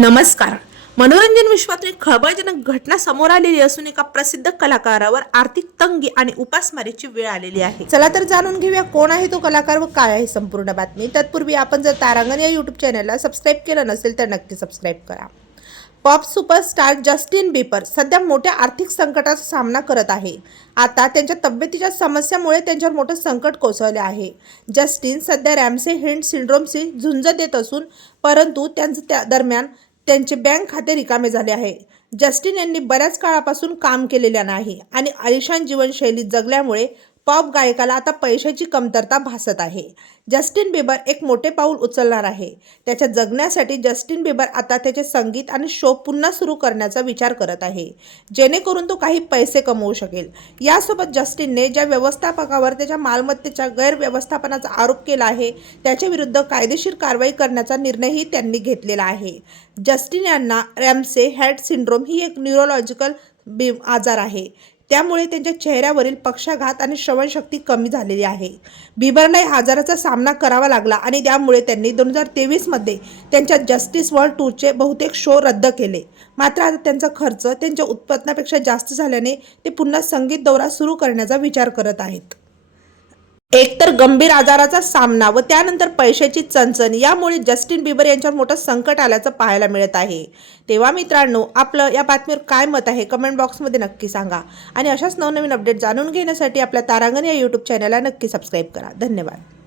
नमस्कार. मनोरंजन विश्वातून एक खळबळजनक घटना समोर आलेली असून एका प्रसिद्ध कलाकारावर आर्थिक तंगी आणि उपासमारीची वेळ आलेली आहे. चला तर जाणून घेऊया कोण आहे तो कलाकार व काय आहे संपूर्ण बातमी. तत्पूर्वी आपण जर तारांगण या युट्यूब चॅनलला सबस्क्राईब केलं नसेल तर नक्की सबस्क्राईब करा. पॉप सुपरस्टार जस्टिन बीपर सध्या मोठ्या आर्थिक संकटाचा सामना करत आहे. आता त्यांच्या तब्येतीच्या समस्यामुळे त्यांच्यावर मोठं संकट कोसळले आहे. जस्टिन सध्या रॅमसे हिंड सिंड्रोमशी झुंज देत असून परंतु त्यांचं त्या दरम्यान त्यांचे बँक खाते रिकामे झाले आहे. जस्टिन यांनी बऱ्याच काळापासून काम केलेल्या नाही आणि आलिशान जीवनशैली जगल्यामुळे पॉप गायकाला आता पैशाची कमतरता भासत आहे. जस्टिन बिबर एक मोठे पाऊल उचलणार आहे. त्याच्या जगण्यासाठी जस्टिन बिबर आता त्याचे संगीत आणि शो पुन्हा सुरू करण्याचा विचार करत आहे. जेणेकरून तो काही पैसे कमवू शकेल. यासोबत जस्टिनने ज्या व्यवस्थापकावर त्याच्या मालमत्तेच्या गैरव्यवस्थापनाचा आरोप केला आहे त्याच्या विरुद्ध कायदेशीर कारवाई करण्याचा निर्णयही त्यांनी घेतलेला आहे. जस्टिन यांना रॅमसे हॅट सिंड्रोम ही एक न्यूरोलॉजिकल बी आजार आहे. त्यामुळे त्यांच्या चेहऱ्यावरील पक्षाघात आणि श्रवणशक्ती कमी झालेली आहे. बिबरला या आजाराचा सामना करावा लागला आणि त्यामुळे त्यांनी दोन हजार तेवीसमध्ये त्यांच्या जस्टिस वर्ल्ड टूरचे बहुतेक शो रद्द केले. मात्र आता त्यांचा खर्च त्यांच्या उत्पन्नापेक्षा जास्त झाल्याने ते पुन्हा संगीत दौरा सुरू करण्याचा विचार करत आहेत. एकतर गंभीर आजाराचा सामना व त्यानंतर पैशाची चणचण यामुळे जस्टिन बिबर यांच्यावर मोठं संकट आल्याचं पाहायला मिळत आहे. तेव्हा मित्रांनो आपलं या बातमीवर काय मत आहे? कमेंट बॉक्समध्ये नक्की सांगा. आणि अशाच नवनवीन अपडेट जाणून घेण्यासाठी आपल्या तारांगण या यूट्यूब चॅनलला नक्की सबस्क्राईब करा. धन्यवाद.